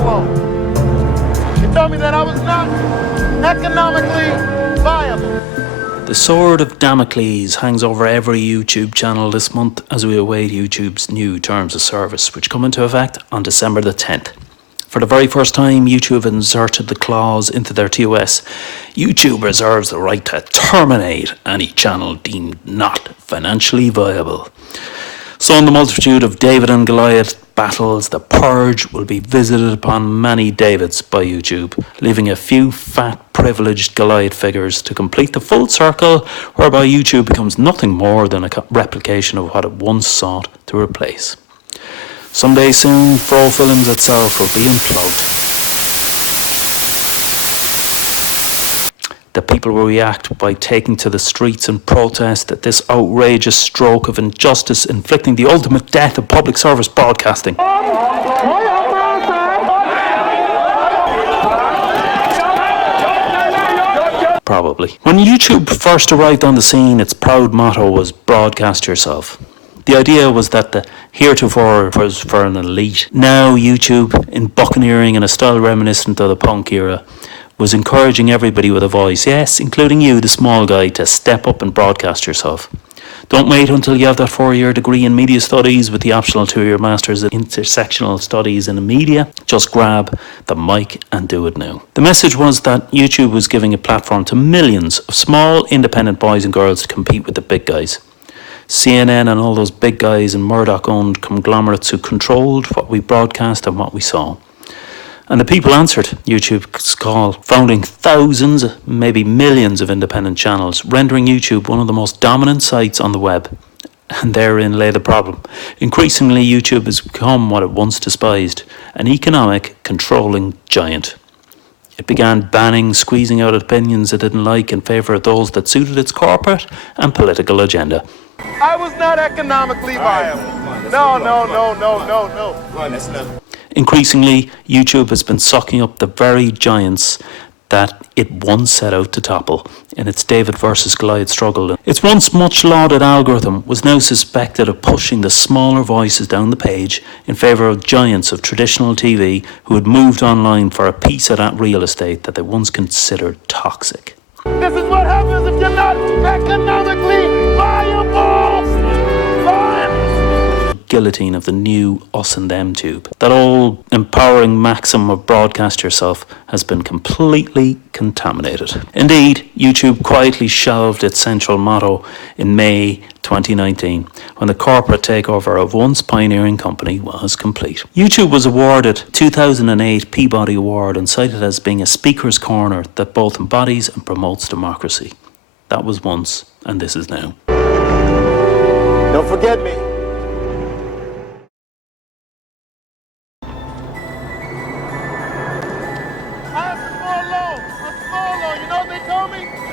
She told me that I was not economically viable. The sword of Damocles hangs over every YouTube channel this month as we await YouTube's new terms of service, which come into effect on December the 10th. For the very first time, YouTube inserted the clause into their ToS. YouTube reserves the right to terminate any channel deemed not financially viable. So in the multitude of David and Goliath battles, the Purge will be visited upon many Davids by YouTube, leaving a few fat, privileged Goliath figures to complete the full circle, whereby YouTube becomes nothing more than a replication of what it once sought to replace. Someday soon, Pro Films itself will be unplugged. The people will react by taking to the streets and protest at this outrageous stroke of injustice, inflicting the ultimate death of public service broadcasting. Probably. When YouTube first arrived on the scene, its proud motto was broadcast yourself. The idea was that the heretofore was for an elite. Now YouTube, in buccaneering in a style reminiscent of the punk era, was encouraging everybody with a voice, yes, including you, the small guy, to step up and broadcast yourself. Don't wait until you have that 4-year degree in media studies with the optional 2-year masters in intersectional studies in media. Just grab the mic and do it now. The message was that YouTube was giving a platform to millions of small independent boys and girls to compete with the big guys. CNN and all those big guys and Murdoch-owned conglomerates who controlled what we broadcast and what we saw. And the people answered YouTube's call, founding thousands, maybe millions of independent channels, rendering YouTube one of the most dominant sites on the web. And therein lay the problem. Increasingly, YouTube has become what it once despised, an economic controlling giant. It began banning, squeezing out opinions it didn't like in favour of those that suited its corporate and political agenda. I was not economically viable. No. Increasingly, YouTube has been sucking up the very giants that it once set out to topple in its David versus Goliath struggle. Its once much lauded algorithm was now suspected of pushing the smaller voices down the page in favour of giants of traditional TV who had moved online for a piece of that real estate that they once considered toxic. This is what happens if you're not economically viable. Guillotine of the new us and them tube. That old empowering maxim of broadcast yourself has been completely contaminated. Indeed, YouTube quietly shelved its central motto in May 2019 when the corporate takeover of once pioneering company was complete. YouTube was awarded 2008 Peabody Award and cited as being a speaker's corner that both embodies and promotes democracy. That was once, and this is now. Don't forget me.